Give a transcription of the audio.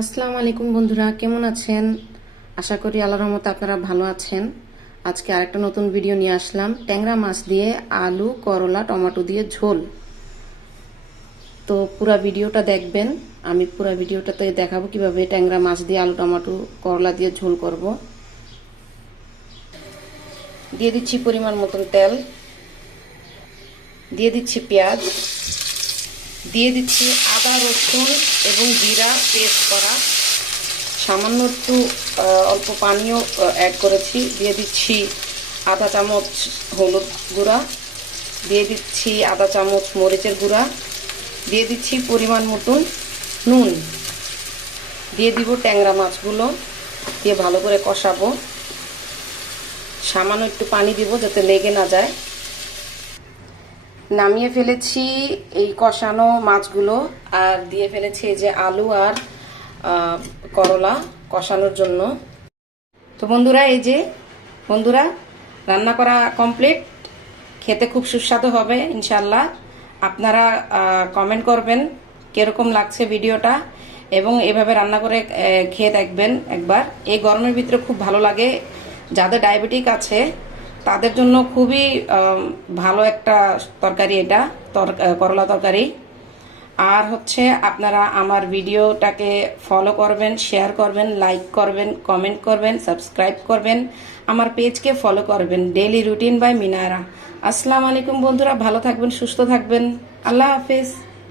আসসালামু আলাইকুম বন্ধুরা, কেমন আছেন? আশা করি আল্লাহর রহমতে আপনারা ভালো আছেন। আজকে আরেকটা নতুন ভিডিও নিয়ে আসলাম। ট্যাংরা মাছ দিয়ে আলু, করলা, টমেটো দিয়ে ঝোল। তো পুরা ভিডিওটা দেখবেন। আমি পুরা ভিডিওটাতে দেখাবো কীভাবে ট্যাংরা মাছ দিয়ে আলু, টমেটো, করলা দিয়ে ঝোল করব। দিয়ে দিচ্ছি পরিমাণ মতন তেল। দিয়ে দিচ্ছি পেঁয়াজ। দিয়ে দিচ্ছি আদা, রসুন এবং জিরা পেস্ট করা। সামান্য একটু অল্প পানিও অ্যাড করেছি। দিয়ে দিচ্ছি আধা চামচ হলুদ গুঁড়া। দিয়ে দিচ্ছি আধা চামচ মরিচের গুঁড়া। দিয়ে দিচ্ছি পরিমাণ মতন নুন। দিয়ে দিব ট্যাংরা মাছগুলো। দিয়ে ভালো করে কষাবো। সামান্য একটু পানি দিব যাতে লেগে না যায়। নামিয়ে ফেলেছি এই কষানো মাছগুলো, আর দিয়ে ফেলেছি এই যে আলু আর করলা কষানোর জন্য। তো বন্ধুরা, এই যে, বন্ধুরা, রান্না করা কমপ্লিট খেতে খুব সুস্বাদু হবে ইনশাল্লাহ আপনারা কমেন্ট করবেন কীরকম লাগছে ভিডিওটা এবং এভাবে রান্না করে খেয়ে দেখবেন একবার। এই গরমের ভিতরে খুব ভালো লাগে। যাদের ডায়াবেটিক আছে তাদের জন্য খুবই ভালো একটা তরকারি এটা করলা তরকারি। আর হচ্ছে আপনারা আমার ভিডিওটাকে ফলো করবেন শেয়ার করবেন লাইক করবেন কমেন্ট করবেন সাবস্ক্রাইব করবেন। আমার পেজকে ফলো করবেন ডেলি রুটিন বাই মিনারা আসসালামু আলাইকুম বন্ধুরা, ভালো থাকবেন, সুস্থ থাকবেন। আল্লাহ হাফেজ।